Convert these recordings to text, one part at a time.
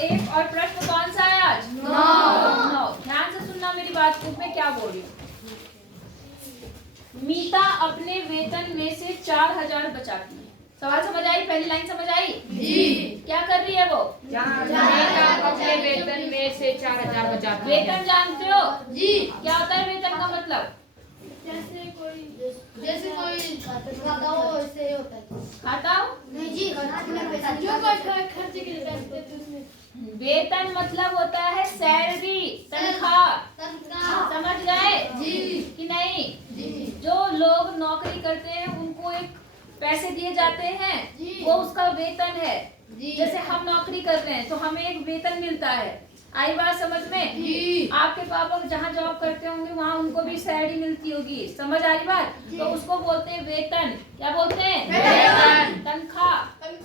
एक और प्रश्न कौन सा है आज? 9। ध्यान से सुनना मेरी बात को, मैं क्या बोल रही हूँ। मीता अपने वेतन में से 4000 बचाती है। सवाल समझ आई? पहली लाइन समझ आई? जी। क्या कर रही है वो? मीता अपने वेतन में से 4000 बचाती है। वेतन जानते हो? जी। क्या होता है वेतन का मतलब? जैसे कोई खाता हो वैसे होता है। खाता हो? नहीं जी, जो खर्च के लिए पैसे देते हैं उसमें। वेतन मतलब होता है सैलरी, तनख्वाह। समझ गए जी कि नहीं? जी। जो लोग नौकरी करते हैं उनको एक पैसे दिए जाते हैं, वो उसका वेतन है। जैसे हम नौकरी कर रहे हैं तो हमें एक वेतन मिलता है। आई बात समझ में? जी। आपके पापा जहाँ जॉब करते होंगे वहाँ उनको भी सैलरी मिलती होगी। समझ आ रही बात? तो उसको बोलते हैं वेतन। क्या बोलते हैं? वेतन। तनख्वाह,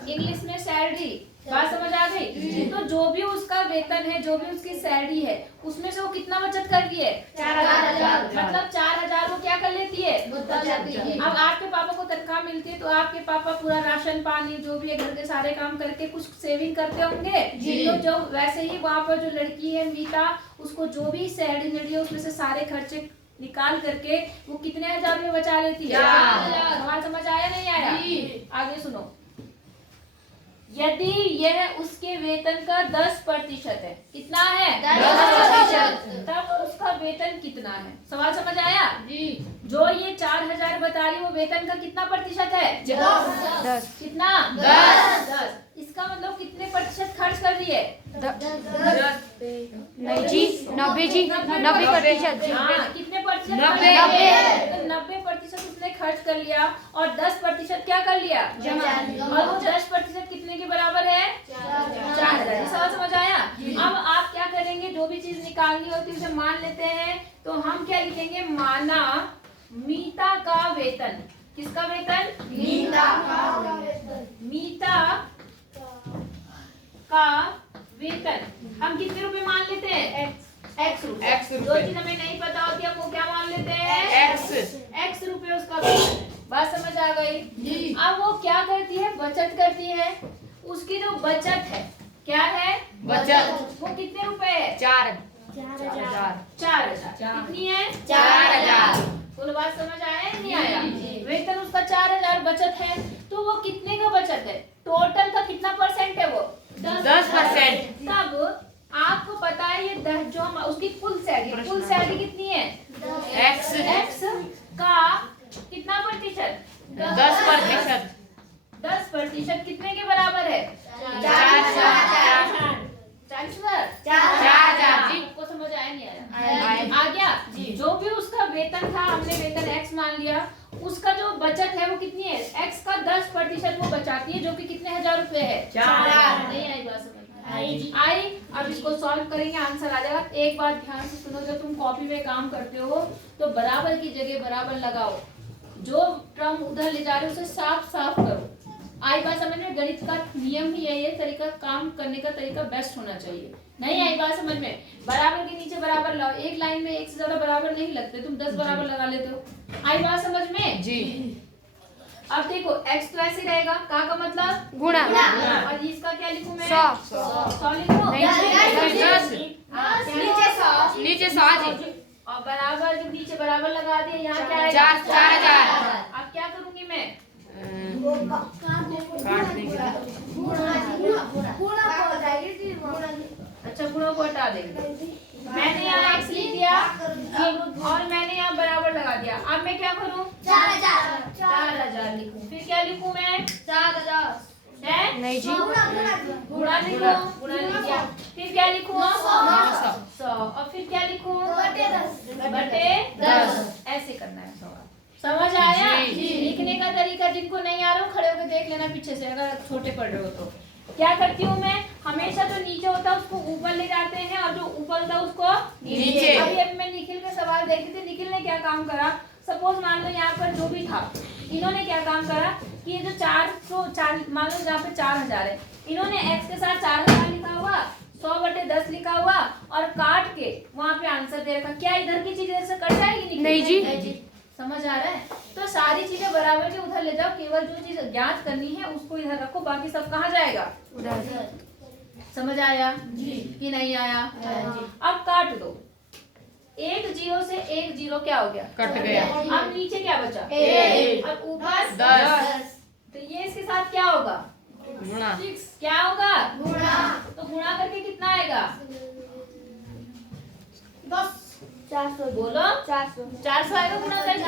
इंग्लिश में सैलरी। बात समझ आ गई? तो जो भी उसका वेतन है, जो भी उसकी सैलरी है, उसमें से वो कितना बचत कर रही है? 4000। मतलब 4000 वो क्या कर लेती है? अब आपके पापा को तनख्वाह मिलती है तो आपके पापा पूरा राशन पानी जो भी है घर के सारे काम करके कुछ सेविंग करते होंगे। तो जो वैसे ही वहाँ पर जो लड़की है मीता, उसको जो भी सैलरी मिल रही है उसमें से सारे खर्चे निकाल करके वो कितने हजार में बचा लेती है? 4000। सवाल समझ आया नहीं आया? आगे सुनो। यदि यह उसके वेतन का 10% है, कितना है? 10%। तब उसका वेतन कितना है? सवाल समझ आया? जी। जो ये 4000 बता रही वो वेतन का कितना प्रतिशत है? 10। कितना? 10। इसका मतलब कितने प्रतिशत खर्च कर रही है? 10। नहीं जी, 90 जी, 90%। हाँ, कितने प्रतिशत? 90। तो 90% उसने खर्च कर लिया और 10% क्या कर लिया? और वो 10% कितने के बराबर है? 4000। सवाल समझ आया? अब आप क्या करेंगे, जो भी चीज निकालनी होती है उसे मान लेते हैं। तो हम क्या लिखेंगे? माना मीता का वेतन। किसका वेतन? मीता का वेतन। मीता का वेतन हम कितने रुपए मान लेते हैं? x रुपए। X रुपए। जो चीज हमें नहीं पता होती है वो क्या मान लेते हैं? x रुपए उसका वेतन है। बात समझ आ गई? जी। अब वो क्या करती है? बचत करती है। उसकी जो बचत है क्या है? बचत। वो कितने रुपए है? 4000। 4000। कितनी है? 4000। कुल बात समझ आया या नहीं आया? जी। वेतन उसका 4000 बचत है। तो वो कितने का बचत है? टोटल का कितना परसेंट है वो? 10%। तब आपको पता है ये जो उसकी कुल सैलरी कितनी है? X का कितना प्रतिशत? 10%। 10% कितने के बराबर है? 4000। 4000 जी। आपको समझ आया नहीं आया? आया। आ गया? जो भी उसका वेतन था हमने वेतन x मान लिया, उसका जो बचत है वो कितनी है? x का 10% वो बचाती है, जो कि कितने हजार रुपए है? 4000। नहीं आई बात समझ? आई। अब इसको सॉल्व करेंगे, आंसर आ जाएगा। एक बात ध्यान से सुनो, जब तुम कॉपी में काम करते हो तो बराबर की जगह बराबर लगाओ। जो टर्म उधर ले जा रहे हो उसे साफ साफ करो। आई बात समझ में? गणित का नियम ही है ये, तरीका काम करने का तरीका बेस्ट होना चाहिए। नहीं आई बात समझ में? बराबर के नीचे बराबर लाओ। एक लाइन में एक से ज्यादा बराबर नहीं लगते, तुम 10 बराबर लगा लेते हो। आई बात समझ में? जी। अब देखो x तो ऐसे रहेगा, का मतलब गुणा। और इसका क्या लिखूं मैं? 100 लिखूं? नीचे 100 जी। और बराबर जब नीचे बराबर लगा दिया, यहाँ क्या आएगा? 4000। अब क्या करूंगी मैं? अच्छा, गुणों को हटा देंगे। मैंने यहाँ x लिख दिया और मैंने यहाँ बराबर लगा दिया। अब मैं क्या करूँ? 4000 लिखूं। फिर क्या लिखूं मैं? 4000 है? नहीं जी, गुणा लिखूं? गुणा लिख दिया। फिर क्या लिखूं? 100। और फिर क्या लिखूं? बटे 10। ऐसे करना है सवाल। समझ आया? जी। लिखने का तरीका जिनको नहीं आ रहा हो खड़े होकर देख लेना पीछे से, अगर छोटे पढ़ रहे हो तो। क्या करती हूँ मैं? हमेशा जो नीचे होता है उसको ऊपर ले जाते हैं और जो ऊपर होता है उसको नीचे। अभी मैं निखिल का सवाल देखी थी। निखिल ने क्या काम करा? सपोज मान लो यहाँ पर जो भी था, इन्होंने क्या काम करा कि ये जो 4 मान लो जहाँ पे 4000 है, इन्होंने x के साथ 4000 लिखा हुआ, 100/10 लिखा हुआ और काट के वहाँ पे आंसर दे रखा। क्या इधर की चीज ऐसे कट जाएगी? नहीं जी। समझ आ रहा है? तो सारी चीजें बराबर के उधर ले जाओ, केवल जो चीज ज्ञात करनी है उसको इधर रखो, बाकी सब कहाँ जाएगा? उधर। समझ आया कि नहीं आया? अब काट दो, एक जीरो से एक जीरो क्या हो गया? कट गया। अब नीचे क्या बचा? अब ऊपर 10। तो ये इसके साथ क्या होगा? गुणा। क्या होगा? तो गुणा करके कितना आएगा? 400 बोलो 400 आएगा गुणा करके।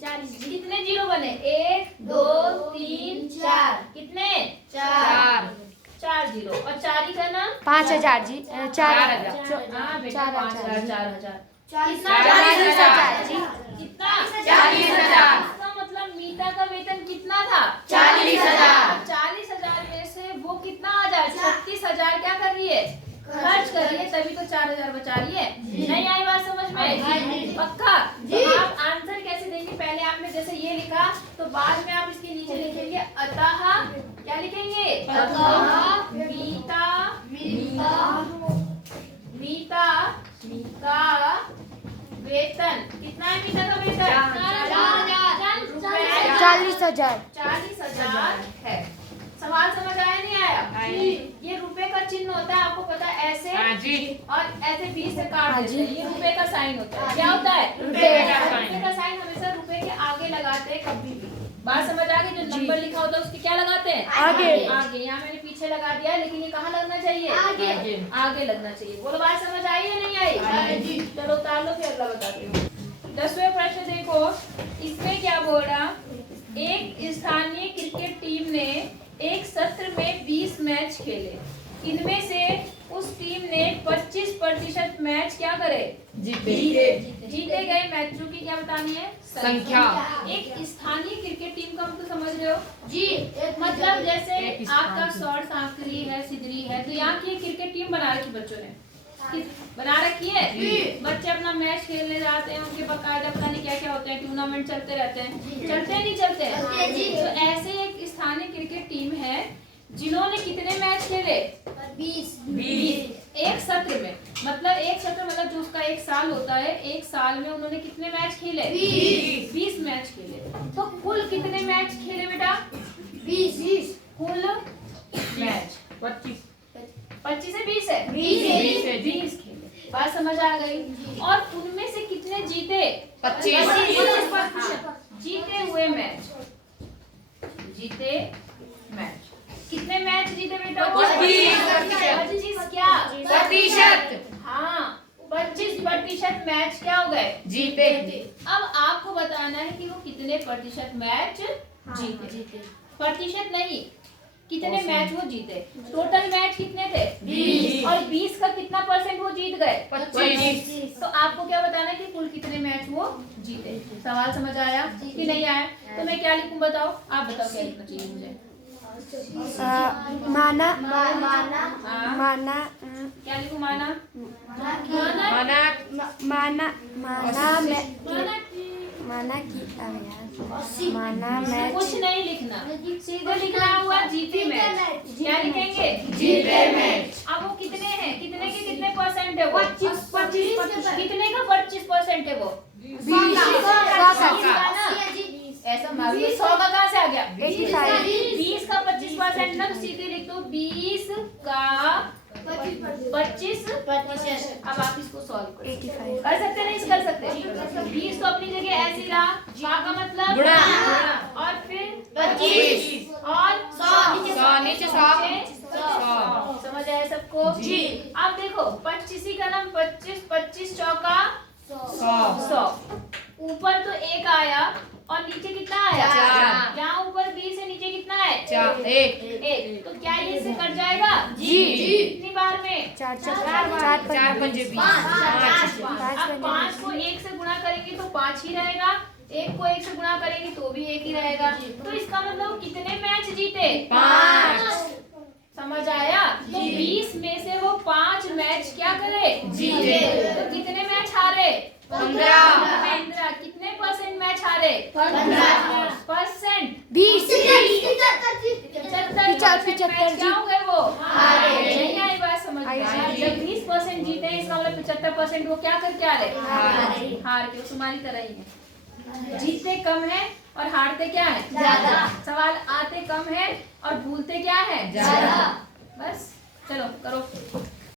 40 कितने जीरो बने? 1 2 3 4 कितने? 4 जीरो। और 4 का नाम 5000 जी 4000 हाँ बेटा 5000 4000 कितना? 40,000 जी कितना? 40,000। इसका मतलब मीता का वेतन कितना था? 40,000। 40,000 में से वो कितना आ जाए? 36,000 क्या कर रही है? खर्च कर रही है, तभी तो 4,000 बचा रही है। नहीं आई बात समझ में? पक्का? तो आप आंसर कैसे देंगे? पहले आपने जैसे ये लिखा तो बाद में आप इसके नीचे लिखेंगे अतः, क्या लिखेंगे? अतः मीता का वेतन कितना है? मीता का वेतन 40,000 40,000 है। सवाल समझ आया नहीं आया? ये रुपए का चिन्ह होता है, आपको पता है, ऐसे और ऐसे 20 से काट देते हैं, ये रुपए का साइन होता है। क्या होता है? रुपए का साइन हमेशा रुपए के आगे लगाते हैं कभी भी। बात समझ आ गई? जो नंबर लिखा होता है उसके क्या लगाते हैं? आगे। यहाँ मैंने पीछे लगा दिया है, लेकिन ये कहाँ लगना चाहिए? आगे लगना चाहिए। बोलो बात समझ आई या नहीं आई? चलो उतार लो, फिर अगला बताती हूँ। 10वें प्रश्न देखो, इसमें क्या बोल रहा? एक स्थानीय क्रिकेट टीम ने एक सत्र में 20 मैच खेले। इनमें से उस टीम ने 25% मैच क्या करे? जीते गए मैचों की क्या बतानी है? संख्या। एक स्थानीय क्रिकेट टीम का हम तो समझ रहे हो जी, मतलब जैसे आपका शॉर्ट सांकरी है, सिदरी है, तो यहाँ की क्रिकेट टीम बना रखी बच्चों ने, बना रखी है। बच्चे अपना मैच खेलने जाते हैं, उनके बकायदा पता नहीं क्या क्या होते हैं, टूर्नामेंट चलते रहते हैं, चलते नहीं चलते? तो ऐसे एक स्थानीय क्रिकेट टीम है जिन्होंने कितने मैच खेले? 20 एक सत्र में। मतलब एक सत्र मतलब जो उसका एक साल होता है, एक साल में उन्होंने कितने मैच खेले? 20 मैच खेले। तो कुल कितने मैच खेले बेटा? 20 कुल मैच 25 से 20 है? 20 खेले। बात समझ आ गई? और उनमें से कितने जीते? 25%। जीते हुए मैच, जीते मैच कितने मैच जीते बेटा? 25 क्या? प्रतिशत। हाँ 25% मैच क्या हो गए? जीते। अब आपको बताना है कि वो कितने प्रतिशत मैच जीते। प्रतिशत नहीं, कितने मैच वो जीते। टोटल मैच कितने थे? 20। और 20 का कितना परसेंट वो जीत गए? 25। तो आपको क्या बताना है कि कुल कितने मैच वो जीते। सवाल समझ आया कि नहीं आया? तो मैं क्या लिखूं बताओ? आप बताओ क्या लिखना चाहिए मुझे? माना क्या लिखूं? माना मैच कुछ नहीं लिखना, सीधे लिखना हुआ जीते मैच। क्या लिखेंगे? जीते मैच। अब वो कितने हैं? कितने के कितने परसेंट है वो? 25%। कितने का 25% है वो? 20 ऐसा मार 100 का कहाँ से आ गया? 20 का 25% ना, तो सीधे लिख दो 20 का 25%। अब आप इसको सॉल्व करो। 85 कर सकते नहीं? कर सकते। 20 तो अपनी जगह ऐसे ही रहा, का मतलब गुणा, और फिर 25 और 100 नीचे 100। समझ आया सबको? जी। अब देखो 25 का नाम 25 चौका 100। ऊपर तो 1 आया और नीचे कितना आया? 4। यहाँ ऊपर 20 है, नीचे कितना है? 1। तो क्या ये से कट जाएगा? जी। कितनी बार में? 4 पंजे 20। अब 5 को 1 से गुणा करेंगे तो 5 ही रहेगा, 1 को 1 से गुणा करेंगे तो भी 1 ही रहेगा। तो इसका मतलब कितने मैच जीते? 5। समझ आया? तो 20 में से वो 5 मैच क्या करे? जीते। तो कितने मैच हारे? 15। कितने परसेंट मैच हारे? 15%। 75% क्या हो गए वो? हारे। नहीं आई बात समझ में? जब 20% जीते हैं इसका मतलब 75% वो क्या करके आ रहे? हार के। तुम्हारी तरह ही है, जीतते कम है और हारते क्या है? ज्यादा। सवाल आते कम है और भूलते क्या है? ज्यादा। बस करो